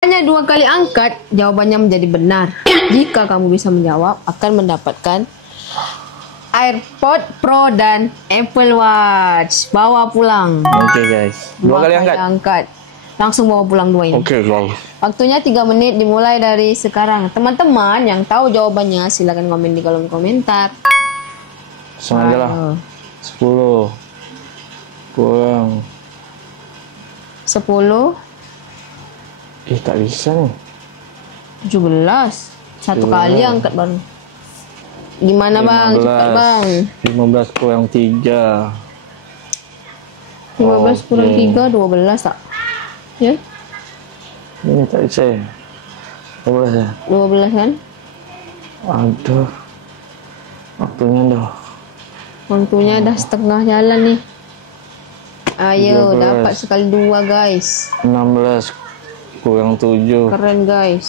Hanya 2 kali angkat, jawabannya menjadi benar. Jika kamu bisa menjawab, akan mendapatkan AirPod Pro dan Apple Watch. Bawa pulang. Oke guys. 2 kali angkat. Langsung bawa pulang 2 ini. Oke guys. Waktunya 3 menit dimulai dari sekarang. Teman-teman yang tahu jawabannya silakan komen di kolom komentar. Sengaja lah. 10 kurang 10 tak bisa nih. 17. Satu kali angkat baru. Gimana 15. bang? Cepat bang. 15 kurang 3. 15 kurang 3, 12 tak? Ya? Ini tak bisa. 12 ya? 12 kan? Aduh. Waktunya dah. Waktunya dah setengah jalan nih. Ayo, 13. dapat sekali 2 guys. 16 kurang 7. Keren guys.